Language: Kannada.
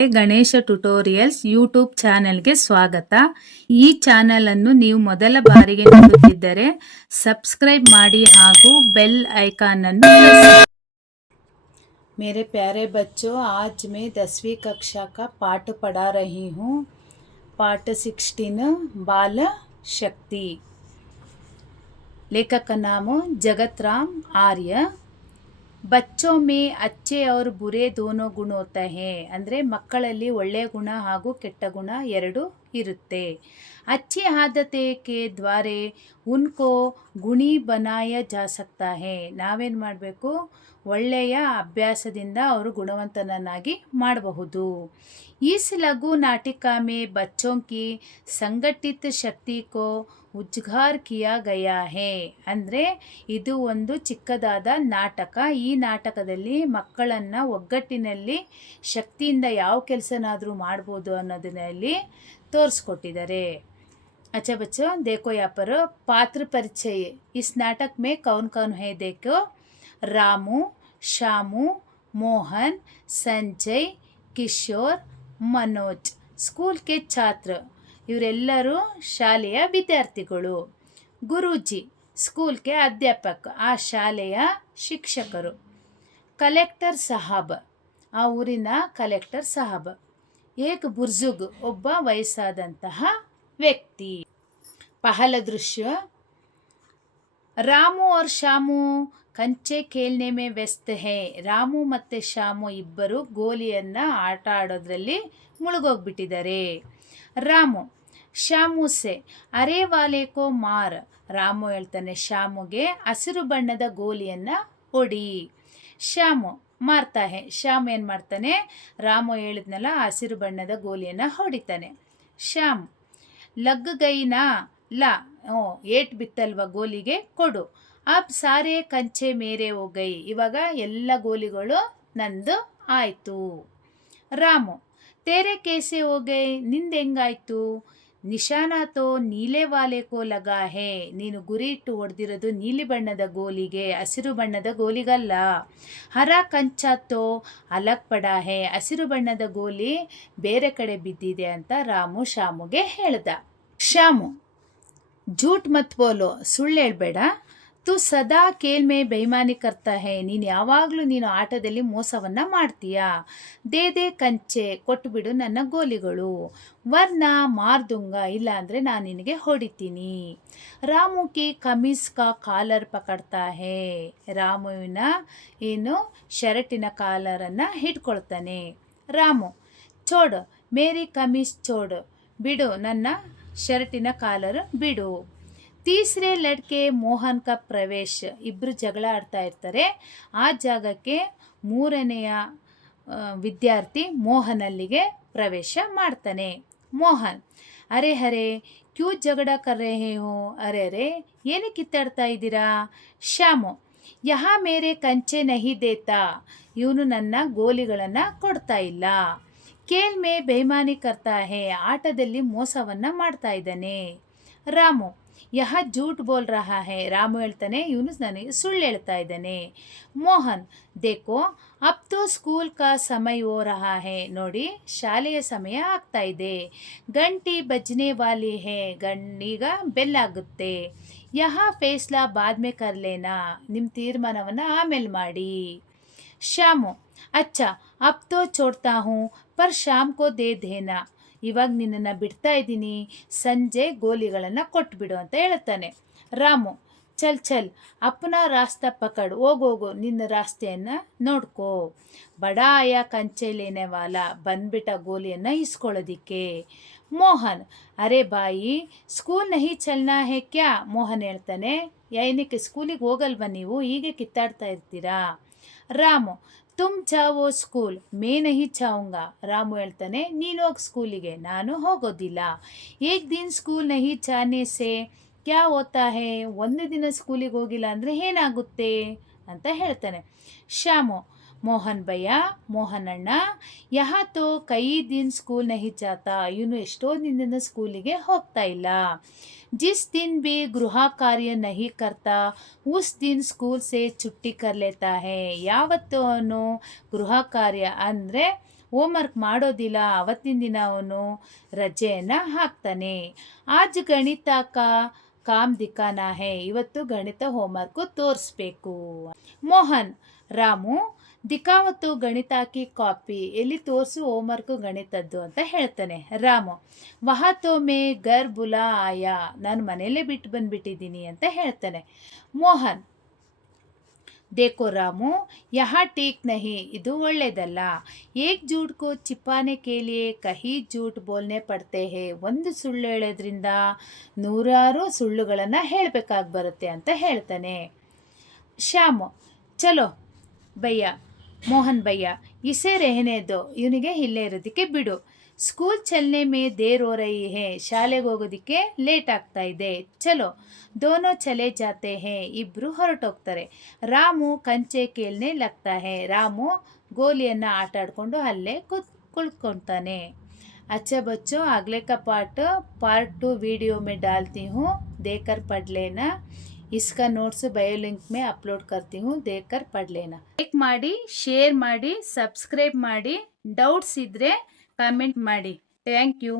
ಗಣೇಶ ಟ್ಯುಟೋರಿಯಲ್ಸ್ ಯೂಟ್ಯೂಬ್ ಚಾನೆಲ್ಗೆ ಸ್ವಾಗತ. ಈ ಚಾನೆಲ್ ಅನ್ನು ನೀವು ಮೊದಲ ಬಾರಿಗೆ ನೋಡುತ್ತಿದ್ದರೆ ಸಬ್ಸ್ಕ್ರೈಬ್ ಮಾಡಿ ಹಾಗೂ ಬೆಲ್ ಐಕಾನ್ ಅನ್ನು ಪ್ರೆಸ್. मेरे प्यारे बच्चों, आज मैं 10वीं कक्षा का पाठ पढ़ा रही हूँ. पाठ 16 बाल शक्ति. लेखक का नाम जगत राम आर्य. ಬಚ್ಚೋ ಮೇ ಅಚ್ಚೆ और ಬುರೆ ದೋನೋ ಗುಣ ಹೋತಾ ಹೇ. ಅಂದರೆ ಮಕ್ಕಳಲ್ಲಿ ಒಳ್ಳೆಯ ಗುಣ ಹಾಗೂ ಕೆಟ್ಟ ಗುಣ ಎರಡು ಇರುತ್ತೆ. अच्छी आदतें के द्वारे उनको ಗುಣಿ ಬನಾಯ ಜಾ ಸಕ್ತಾ ಹೇ. ನಾವೇನು ಮಾಡಬೇಕು, ಒಳ್ಳೆಯ ಅಭ್ಯಾಸದಿಂದ ಅವರು ಗುಣವಂತನನ್ನಾಗಿ ಮಾಡಬಹುದು. इस लघु नाटिका में बच्चों की संगठित शक्ति को ಉಜ್ಘಾರ್ ಕಿಯಾ ಗಯಾ ಹೇ. ಅಂದರೆ ಇದು ಒಂದು ಚಿಕ್ಕದಾದ ನಾಟಕ. ಈ ನಾಟಕದಲ್ಲಿ ಮಕ್ಕಳನ್ನು ಒಗ್ಗಟ್ಟಿನಲ್ಲಿ ಶಕ್ತಿಯಿಂದ ಯಾವ ಕೆಲಸನಾದರೂ ಮಾಡ್ಬೋದು ಅನ್ನೋದನ್ನಲ್ಲಿ ತೋರಿಸ್ಕೊಟ್ಟಿದ್ದಾರೆ. अच्छा बच्चों, देखो यहाँ पर पात्र परिचय. इस नाटक में कौन कौन है देखो. रामू, शामू, मोहन, संजय, किशोर, मनोज. स्कूल के छात्र, ಇವರೆಲ್ಲರೂ ಶಾಲೆಯ ವಿದ್ಯಾರ್ಥಿಗಳು. ಗುರೂಜಿ, ಸ್ಕೂಲ್ಗೆ ಅಧ್ಯಾಪಕ, ಆ ಶಾಲೆಯ ಶಿಕ್ಷಕರು. ಕಲೆಕ್ಟರ್ ಸಾಹಬ್, ಆ ಊರಿನ ಕಲೆಕ್ಟರ್ ಸಾಹಬ್. ಏಕ್ ಬುರ್ಜುಗ್, ಒಬ್ಬ ವಯಸ್ಸಾದಂತಹ ವ್ಯಕ್ತಿ. ಪಹಲ ದೃಶ್ಯ. ರಾಮು और ಶಾಮು ಕಂಚೆ ಖೇಲ್ನೆ ಮೇ ವ್ಯಸ್ತ ಹೇ. ರಾಮು ಮತ್ತು ಶಾಮು ಇಬ್ಬರು ಗೋಲಿಯನ್ನು ಆಟ ಆಡೋದ್ರಲ್ಲಿ ಮುಳುಗೋಗ್ಬಿಟ್ಟಿದ್ದಾರೆ. ರಾಮು ಶಾಮು ಸೆ ಅರೆ ವಾಲೆ ಕೋ ಮಾರ್. ರಾಮು ಹೇಳ್ತಾನೆ ಶಾಮುಗೆ ಹಸಿರು ಬಣ್ಣದ ಗೋಲಿಯನ್ನು ಹೊಡಿ. ಶಾಮು ಮಾರ್ತಾ ಹೇ. ಶಾಮು ಏನು ಮಾಡ್ತಾನೆ, ರಾಮು ಹೇಳಿದ್ನಲ್ಲ ಹಸಿರು ಬಣ್ಣದ ಗೋಲಿಯನ್ನು ಹೊಡಿತಾನೆ. ಶಾಮ್ ಲಗ್ ಗೈನಾ ಲಾ, ಏಟ್ ಬಿತ್ತಲ್ವ ಗೋಲಿಗೆ, ಕೊಡು. ಅಬ್ ಸಾರೆ ಕಂಚೆ ಮೇರೆ ಹೋಗೈ. ಇವಾಗ ಎಲ್ಲ ಗೋಲಿಗಳು ನಂದು ಆಯಿತು. ರಾಮು ತೇರೆ ಕೇಸೆ ಹೋಗೈ. ನಿಂದು ಹೆಂಗಾಯ್ತು. ನಿಶಾನಾ ತೋ ನೀಲೆ ವಾಲೆ ಕೋ ಲಗಾ ಹೇ. ನೀನು ಗುರಿ ಇಟ್ಟು ಹೊಡೆದಿರೋದು ನೀಲಿ ಬಣ್ಣದ ಗೋಲಿಗೆ, ಹಸಿರು ಬಣ್ಣದ ಗೋಲಿಗಲ್ಲ. ಹರ ಕಂಚಾತೋ ಅಲಗ್ ಪಡಾ ಹೇ. ಹಸಿರು ಬಣ್ಣದ ಗೋಲಿ ಬೇರೆ ಕಡೆ ಬಿದ್ದಿದೆ ಅಂತ ರಾಮು ಶಾಮುಗೆ ಹೇಳ್ದ. ಶಾಮು झूठ मत बोलो, ಸುಳ್ಳು ಹೇಳ್ಬೇಡ. ತು ಸದಾ ಕೇಲ್ ಮೇ ಬೇಮಾನಿ ಕರ್ತಾ ಹೇ. ನೀನು ಯಾವಾಗಲೂ ನೀನು ಆಟದಲ್ಲಿ ಮೋಸವನ್ನು ಮಾಡ್ತೀಯಾ. ದೇ ಕಂಚೆ, ಕೊಟ್ಟುಬಿಡು ನನ್ನ ಗೋಲಿಗಳು. ವರ್ನ ಮಾರ್ದುಂಗ, ಇಲ್ಲ ಅಂದರೆ ನಾನು ನಿನಗೆ ಹೊಡಿತೀನಿ. ರಾಮು ಕಿ ಕಮೀಸ್ ಕಾ ಕಾಲರ್ ಪಕಡ್ತಾ ಹೇ. ರಾಮುವಿನ ಏನು ಶರ್ಟಿನ ಕಾಲರನ್ನು ಹಿಡ್ಕೊಳ್ತಾನೆ. ರಾಮು ಚೋಡು ಮೇರಿ ಕಮೀಸ್ ಚೋಡು. ಬಿಡು, ನನ್ನ ಶರ್ಟಿನ ಕಾಲರ್ ಬಿಡು. ತೀಸರೆ ಲಡ್ಕೆ ಮೋಹನ್ ಕಾ ಪ್ರವೇಶ್. ಇಬ್ಬರು ಜಗಳ ಆಡ್ತಾ ಇರ್ತಾರೆ. ಆ ಜಾಗಕ್ಕೆ ಮೂರನೆಯ ವಿದ್ಯಾರ್ಥಿ ಮೋಹನ್ ಅಲ್ಲಿಗೆ ಪ್ರವೇಶ ಮಾಡ್ತಾನೆ. ಮೋಹನ್ ಅರೆ ಹರೇ ಕ್ಯೂ ಜಗಳ ಕರ್ ರಹೇ ಹೋ. ಅರೆ ಅರೆ ಏನಕ್ಕೆ ಕಿತ್ತಾಡ್ತಾ ಇದ್ದೀರಾ. ಶಾಮು ಯಹಾ ಮೇರೆ ಕಂಚೆ ನಹಿ ದೇತಾ. ಇವನು ನನ್ನ ಗೋಲಿಗಳನ್ನು ಕೊಡ್ತಾ ಇಲ್ಲ. ಕೇಲ್ ಮೇ ಬೇಮಾನಿ ಕರ್ತಾ ಹೇ. ಆಟದಲ್ಲಿ ಮೋಸವನ್ನು ಮಾಡ್ತಾ ಇದ್ದಾನೆ. ರಾಮು ಯಹ ಜೂಟ್ ಬೋಲ್ ರಹಾ ಹೇ. ರಾಮು ಹೇಳ್ತಾನೆ ಇವನು ನನಗೆ ಸುಳ್ಳು ಹೇಳ್ತಾ ಇದ್ದಾನೆ. ಮೋಹನ್ ದೇಖೋ ಅಬ್ ತೋ ಸ್ಕೂಲ್ ಕಾ ಸಮಯ ಹೋ ರಹಾ ಹೇ. ನೋಡಿ, ಶಾಲೆಯ ಸಮಯ ಆಗ್ತಾ ಇದೆ. ಗಂಟಿ ಬಜ್ನೆ ವಾಲಿ ಹೇ. ಈಗ ಬೆಲ್ಲಾಗುತ್ತೆ. ಯಹ ಫೇಸ್ಲಾ ಬಾದ್ ಮೇ ಕರ್ ಲೇನಾ. ನಿಮ್ಮ ತೀರ್ಮಾನವನ್ನು ಆಮೇಲೆ ಮಾಡಿ. ಶಾಮು ಅಚ್ಚಾ ಅಬ್ ತೋ ಚೋಡ್ತಾ ಹೂँ ಪರ್ ಶಾಮ್ ಕೋ ದೇ ದೇನಾ. ಇವಾಗ ನಿನ್ನನ್ನು ಬಿಡ್ತಾ ಇದ್ದೀನಿ, ಸಂಜೆ ಗೋಲಿಗಳನ್ನು ಕೊಟ್ಬಿಡು ಅಂತ ಹೇಳ್ತಾನೆ. ರಾಮು ಚಲ್ ಚಲ್ ಅಪ್ಪನ ರಾಸ್ತಾ ಪಕಡ್. ಹೋಗೋಗು, ನಿನ್ನ ರಾಸ್ತೆಯನ್ನು ನೋಡ್ಕೋ. ಬಡಾ ಆಯ ಕಂಚೆ ಲೇನೆ ವಾಲ. ಬಂದ್ಬಿಟ್ಟ ಗೋಲಿಯನ್ನು ಇಸ್ಕೊಳ್ಳೋದಿಕ್ಕೆ. ಮೋಹನ್ ಅರೆ ಬಾಯಿ ಸ್ಕೂಲ್ ನಹಿ ಚಲ್ನಾ ಹೇ ಕ್ಯಾ. ಮೋಹನ್ ಹೇಳ್ತಾನೆ, ಏನಕ್ಕೆ ಸ್ಕೂಲಿಗೆ ಹೋಗಲ್ವ ನೀವು, ಹೀಗೆ ಕಿತ್ತಾಡ್ತಾ ಇರ್ತೀರಾ. ರಾಮು ತುಮ್ ಜಾವೋ ಸ್ಕೂಲ್ ಮೇ ನಹಿ ಚಾವುಂಗ. ರಾಮು ಹೇಳ್ತಾನೆ, ನೀನು ಹೋಗಿ ಸ್ಕೂಲಿಗೆ, ನಾನು ಹೋಗೋದಿಲ್ಲ. ಏಕ್ ದಿನ ಸ್ಕೂಲ್ ನಹಿ ಜಾನೆ ಸೆ ಕ್ಯಾ ಹೋತಾ ಹೇ. ಒಂದು ದಿನ ಸ್ಕೂಲಿಗೆ ಹೋಗಿಲ್ಲ ಅಂದರೆ ಏನಾಗುತ್ತೆ ಅಂತ ಹೇಳ್ತಾನೆ. ಶಾಮು ಮೋಹನ್ ಭಯ್ಯ, ಮೋಹನ್ ಅಣ್ಣ, ಯಹ ತೋ ಕೈ ದಿನ ಸ್ಕೂಲ್ ನಹಿ ಜಾತಾ. ಇವನು ಎಷ್ಟೋ ದಿನದಿಂದ ಸ್ಕೂಲಿಗೆ ಹೋಗ್ತಾ ಇಲ್ಲ. जिस दिन भी गृह कार्य नहीं करता उस दिन ಸ್ಕೂಲ್ ಸೇ ಚುಟ್ಟಿ ಕರ್ ಲೇತಾ ಹೇ. ಯಾವತ್ತೂ ಅವನು ಗೃಹ ಕಾರ್ಯ ಅಂದರೆ ಹೋಮ್ವರ್ಕ್ ಮಾಡೋದಿಲ್ಲ. ಅವತ್ತಿನ ದಿನ ಅವನು ರಜೆಯನ್ನು ಹಾಕ್ತಾನೆ. ಆಜ್ ಗಣಿತ ಕಾಮ್ ದಿಖಾನಾ ಹೇ, ಇವತ್ತು ಗಣಿತ ಹೋಮ್ವರ್ಕು ತೋರಿಸ್ಬೇಕು. ಮೋಹನ್, ರಾಮು ದಿಖಾವತ್ತು ಗಣಿತ ಕಿ ಕಾಪಿ, ಎಲ್ಲಿ ತೋರಿಸು ಹೋಮ್ವರ್ಕು ಗಣಿತದ್ದು ಅಂತ ಹೇಳ್ತಾನೆ. ರಾಮು, ವಹಾತೋ ಮೇ ಗರ್ ಬುಲಾ ಆಯಾ, ನಾನು ಮನೆಯಲ್ಲೇ ಬಿಟ್ಟು ಬಂದ್ಬಿಟ್ಟಿದ್ದೀನಿ ಅಂತ ಹೇಳ್ತಾನೆ. ಮೋಹನ್, देखो रामू, यहाँ ठीक नहीं, ಇದು ಒಳ್ಳೆಯದಲ್ಲ. ಏಕ್ झूठ को छिपाने के लिए कहीं झूठ बोलने पड़ते हैं, ಒಂದು ಸುಳ್ಳು ಹೇಳೋದ್ರಿಂದ ನೂರಾರು ಸುಳ್ಳುಗಳನ್ನು ಹೇಳಬೇಕಾಗಿ ಬರುತ್ತೆ ಅಂತ ಹೇಳ್ತಾನೆ. ಶ್ಯಾಮು, ಚಲೋ ಭಯ್ಯ, ಮೋಹನ್ ಭಯ್ಯ, ಇಸೆ ರೆಹನೆ ದೋ, ಇವನಿಗೆ ಇಲ್ಲೇ ಇರೋದಕ್ಕೆ ಬಿಡು. ಸ್ಕೂಲ್ ಚಲನೆ ಮೇ ದೇರ್ ಹೋ ರಹಿ ಹೇ, ಶಾಲೆಗೆ ಹೋಗೋದಕ್ಕೆ ಲೇಟ್ ಆಗ್ತಾ ಇದೆ. ಚಲೋ ದೋನೋ ಚಲೆ ಜಾತೆ ಹೇ, ಇಬ್ಬರು ಹೊರಟೋಗ್ತಾರೆ. ರಾಮು ಕಂಚೆ ಕೇಳ್ನೆ ಲಗ್ತಾ ಹೇ, ರಾಮು ಗೋಲಿಯನ್ನು ಆಟ ಆಡಿಕೊಂಡು ಅಲ್ಲೇ ಕುಳಿತ್ಕೊಳ್ತಾನೆ. अच्छा बच्चों, अगले का पार्ट 2 वीडियो में डालती हूँ, देखकर पढ़ लेना. इसका नोट्स बायो लिंक में अपलोड करती हूँ, देखकर पढ़ लेना. ಲೈಕ್ ಮಾಡಿ, ಶೇರ್ ಮಾಡಿ, ಸಬ್ಸ್ಕ್ರೈಬ್ ಮಾಡಿ. ಡೌಟ್ಸ್ ಇದ್ದರೆ ಕಮೆಂಟ್ ಮಾಡಿ. Thank you.